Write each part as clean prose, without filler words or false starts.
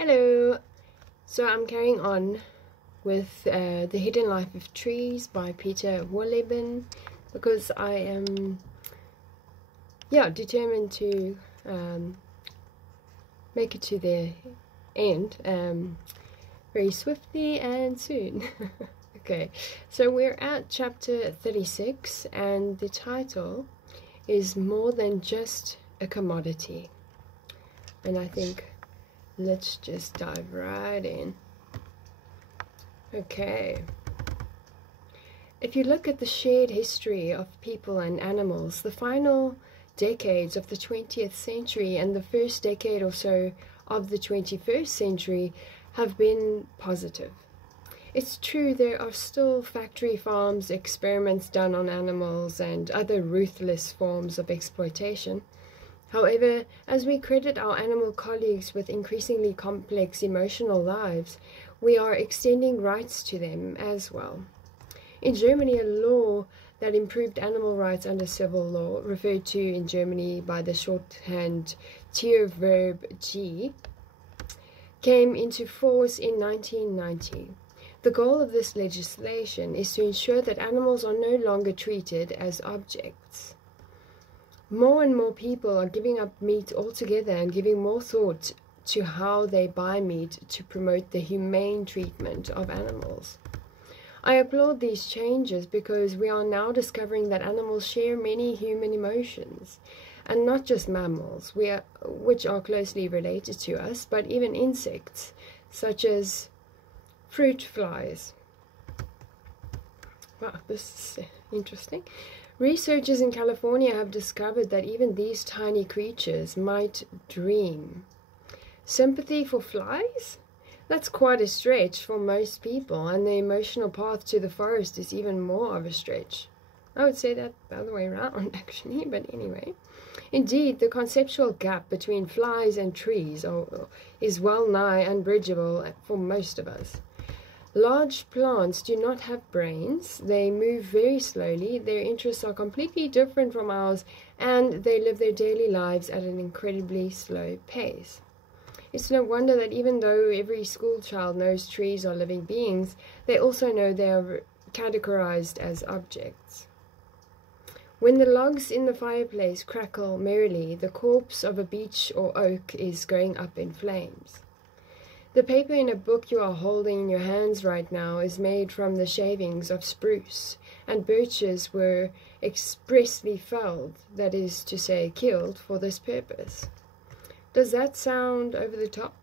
Hello! So I'm carrying on with The Hidden Life of Trees by Peter Wohlleben because I am determined to make it to the end very swiftly and soon. Okay, so we're at chapter 36 and the title is More Than Just a Commodity, and I think let's just dive right in. Okay. If you look at the shared history of people and animals, the final decades of the 20th century and the first decade or so of the 21st century have been positive. It's true there are still factory farms, experiments done on animals, and other ruthless forms of exploitation. However, as we credit our animal colleagues with increasingly complex emotional lives, we are extending rights to them as well. In Germany, a law that improved animal rights under civil law, referred to in Germany by the shorthand Tierverb G, came into force in 1990. The goal of this legislation is to ensure that animals are no longer treated as objects. More and more people are giving up meat altogether and giving more thought to how they buy meat to promote the humane treatment of animals. I applaud these changes because we are now discovering that animals share many human emotions, and not just mammals, which are closely related to us, but even insects, such as fruit flies. Wow, this is interesting. Researchers in California have discovered that even these tiny creatures might dream. Sympathy for flies? That's quite a stretch for most people, and the emotional path to the forest is even more of a stretch. I would say that the other way around, actually, but anyway. Indeed, the conceptual gap between flies and trees is well nigh unbridgeable for most of us. Large plants do not have brains, they move very slowly, their interests are completely different from ours, and they live their daily lives at an incredibly slow pace. It's no wonder that even though every school child knows trees are living beings, they also know they are categorized as objects. When the logs in the fireplace crackle merrily, the corpse of a beech or oak is going up in flames. The paper in a book you are holding in your hands right now is made from the shavings of spruce, and birches were expressly felled, that is to say, killed, for this purpose. Does that sound over the top?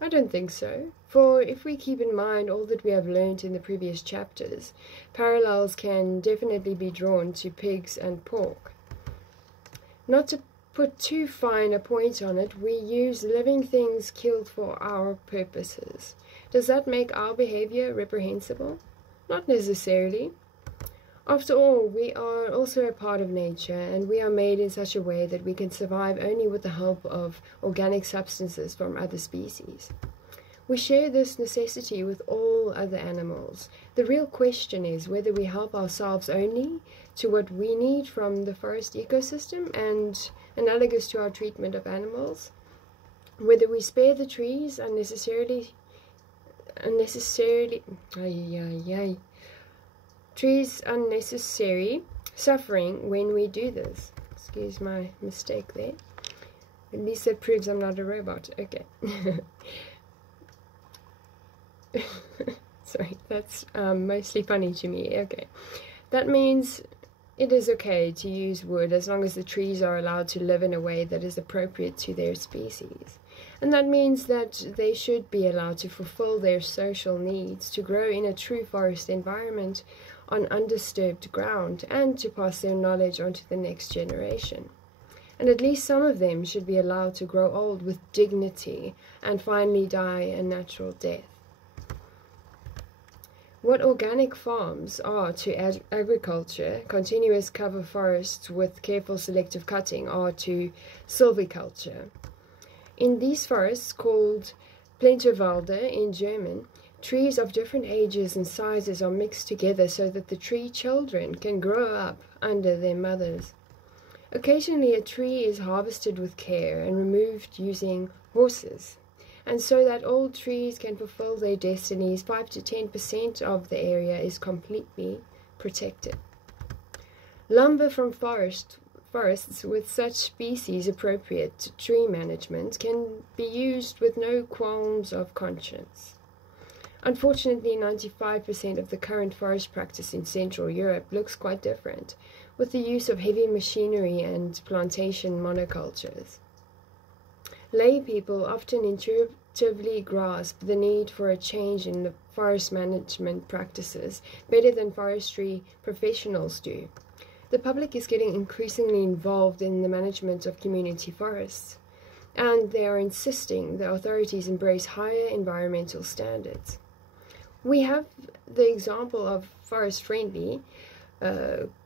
I don't think so, for if we keep in mind all that we have learned in the previous chapters, parallels can definitely be drawn to pigs and pork. Not to put too fine a point on it, we use living things killed for our purposes. Does that make our behavior reprehensible? Not necessarily. After all, we are also a part of nature, and we are made in such a way that we can survive only with the help of organic substances from other species. We share this necessity with all other animals. The real question is whether we help ourselves only to what we need from the forest ecosystem, and analogous to our treatment of animals, whether we spare the trees unnecessary suffering when we do this. Excuse my mistake there. At least that proves I'm not a robot. Okay. Sorry, that's mostly funny to me. Okay. That means it is okay to use wood as long as the trees are allowed to live in a way that is appropriate to their species. And that means that they should be allowed to fulfill their social needs, to grow in a true forest environment on undisturbed ground, and to pass their knowledge on to the next generation. And at least some of them should be allowed to grow old with dignity and finally die a natural death. What organic farms are to agriculture, continuous cover forests with careful selective cutting are to silviculture. In these forests, called Plenterwälder in German, trees of different ages and sizes are mixed together so that the tree children can grow up under their mothers. Occasionally a tree is harvested with care and removed using horses, and so that all trees can fulfill their destinies, 5 to 10% of the area is completely protected. Lumber from forests with such species appropriate to tree management can be used with no qualms of conscience. Unfortunately, 95% of the current forest practice in Central Europe looks quite different, with the use of heavy machinery and plantation monocultures. Lay people often intuitively grasp the need for a change in the forest management practices better than forestry professionals do. The public is getting increasingly involved in the management of community forests, and they are insisting the authorities embrace higher environmental standards. We have the example of forest-friendly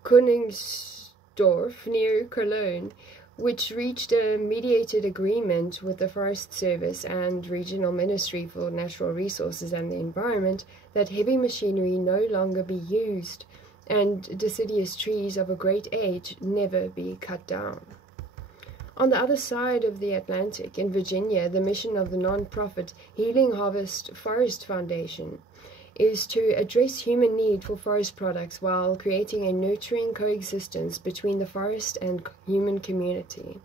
Koningsdorf near Cologne, which reached a mediated agreement with the Forest Service and Regional Ministry for Natural Resources and the Environment that heavy machinery no longer be used and deciduous trees of a great age never be cut down. On the other side of the Atlantic, in Virginia, the mission of the non-profit Healing Harvest Forest Foundation is to address human need for forest products while creating a nurturing coexistence between the forest and human community.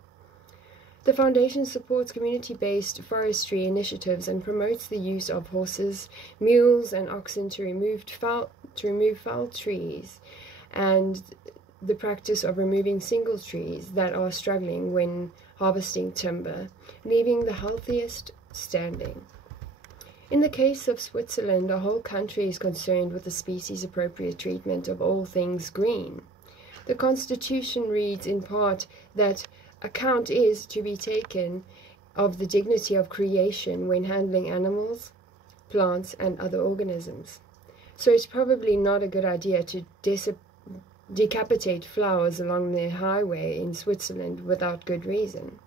The foundation supports community-based forestry initiatives and promotes the use of horses, mules, and oxen to remove foul trees, and the practice of removing single trees that are struggling when harvesting timber, leaving the healthiest standing. In the case of Switzerland, the whole country is concerned with the species-appropriate treatment of all things green. The Constitution reads in part that account is to be taken of the dignity of creation when handling animals, plants, and other organisms. So it's probably not a good idea to decapitate flowers along the highway in Switzerland without good reason.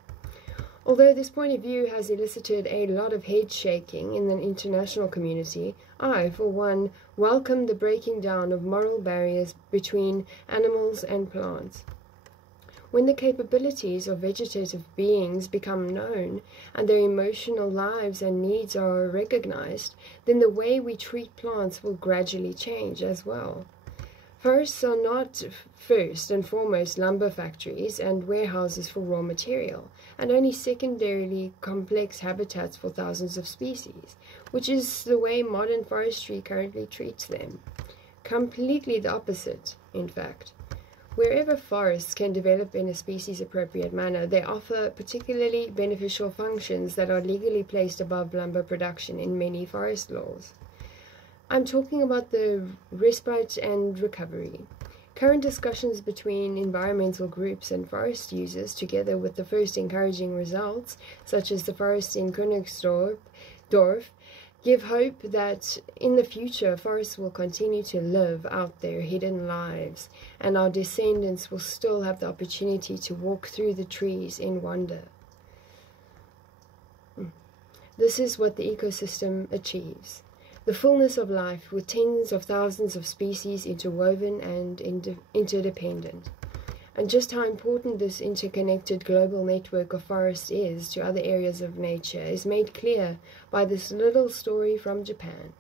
Although this point of view has elicited a lot of head shaking in the international community, I, for one, welcome the breaking down of moral barriers between animals and plants. When the capabilities of vegetative beings become known and their emotional lives and needs are recognized, then the way we treat plants will gradually change as well. Forests are not first and foremost lumber factories and warehouses for raw material, and only secondarily complex habitats for thousands of species, which is the way modern forestry currently treats them. Completely the opposite, in fact. Wherever forests can develop in a species-appropriate manner, they offer particularly beneficial functions that are legally placed above lumber production in many forest laws. I'm talking about the respite and recovery. Current discussions between environmental groups and forest users, together with the first encouraging results, such as the forest in Königsdorf, give hope that in the future forests will continue to live out their hidden lives, and our descendants will still have the opportunity to walk through the trees in wonder. This is what the ecosystem achieves. The fullness of life with tens of thousands of species interwoven and interdependent. And just how important this interconnected global network of forests is to other areas of nature is made clear by this little story from Japan.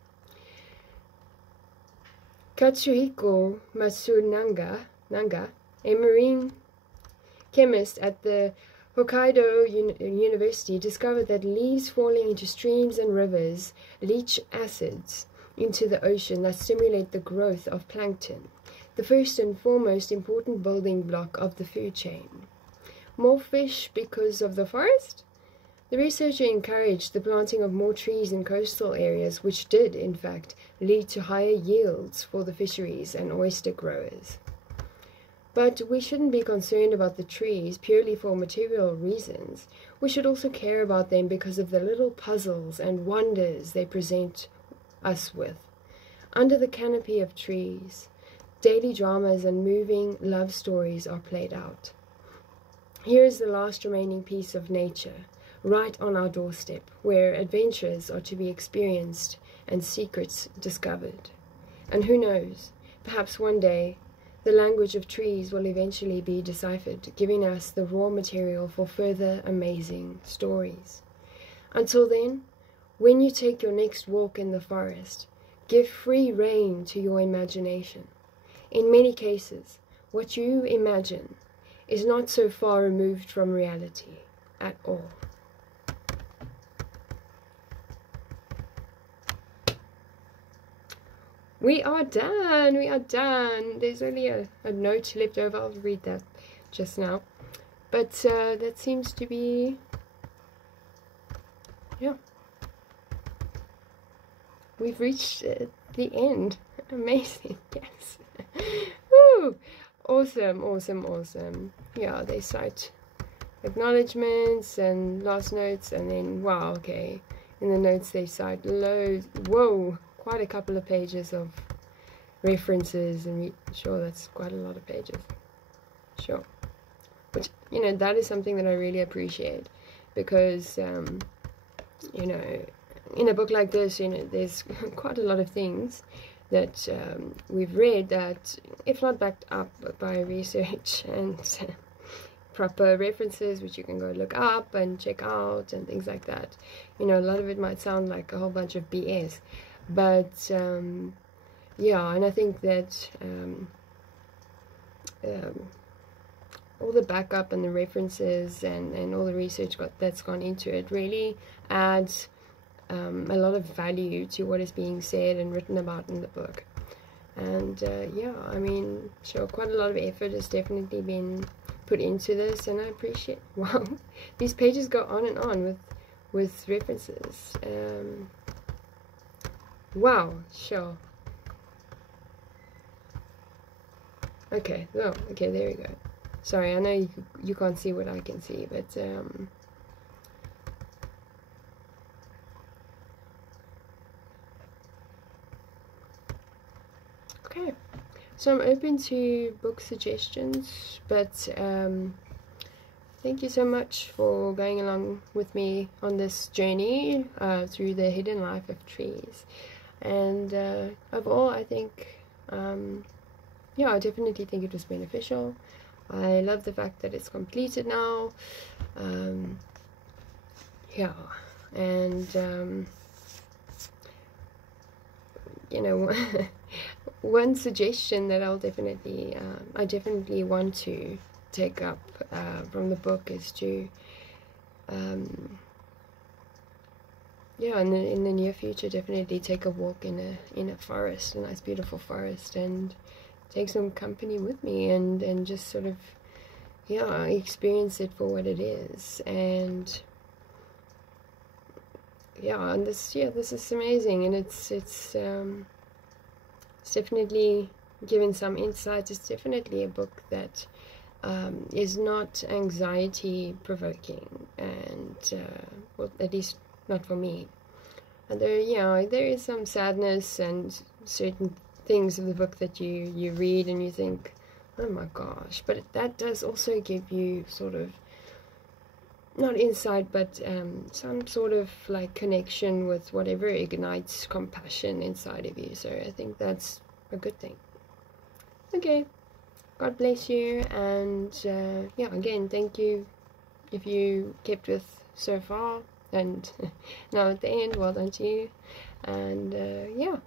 Katsuhiko Matsunanga, a marine chemist at the Hokkaido University, discovered that leaves falling into streams and rivers leach acids into the ocean that stimulate the growth of plankton, the first and foremost important building block of the food chain. More fish because of the forest? The researcher encouraged the planting of more trees in coastal areas, which did, in fact, lead to higher yields for the fisheries and oyster growers. But we shouldn't be concerned about the trees purely for material reasons. We should also care about them because of the little puzzles and wonders they present us with. Under the canopy of trees, daily dramas and moving love stories are played out. Here is the last remaining piece of nature, right on our doorstep, where adventures are to be experienced and secrets discovered. And who knows, perhaps one day, the language of trees will eventually be deciphered, giving us the raw material for further amazing stories. Until then, When you take your next walk in the forest, give free rein to your imagination. In many cases, what you imagine is not so far removed from reality at all. We are done. We are done. There's only a note left over. I'll read that just now. But that seems to be, yeah. We've reached the end. Amazing. Yes. Woo! Awesome, awesome, awesome. Yeah, they cite acknowledgements and last notes, and then, wow, okay. In the notes they cite loads, whoa, quite a couple of pages of references, and sure, that's quite a lot of pages. Sure. Which, you know, that is something that I really appreciate, because, you know, in a book like this, you know, there's quite a lot of things that we've read that, if not backed up by research and proper references, which you can go look up and check out and things like that, you know, a lot of it might sound like a whole bunch of BS, but yeah, and I think that all the backup and the references and all the research that's gone into it really adds a lot of value to what is being said and written about in the book. And yeah, I mean, sure, quite a lot of effort has definitely been put into this, and I appreciate, wow, these pages go on and on with references. Wow, sure. Okay, well, okay, there we go. Sorry, I know you can't see what I can see, but okay, so I'm open to book suggestions, but thank you so much for going along with me on this journey through the hidden life of trees. And overall, I think, yeah, I definitely think it was beneficial. I love the fact that it's completed now. Yeah, and you know, one suggestion that I'll definitely, I definitely want to take up from the book is to, yeah, in the near future, definitely take a walk in a forest, a nice, beautiful forest, and take some company with me, and just sort of, yeah, experience it for what it is. And yeah, and this is amazing, and it's definitely given some insights. It's definitely a book that is not anxiety provoking, and well, at least not for me. And there, yeah, there is some sadness and certain things of the book that you read and you think, oh my gosh, but that does also give you sort of, not insight, but some sort of like connection with whatever ignites compassion inside of you. So I think that's a good thing. Okay, God bless you, and yeah, again, thank you if you kept with so far, and now at the end, well done to you. And yeah,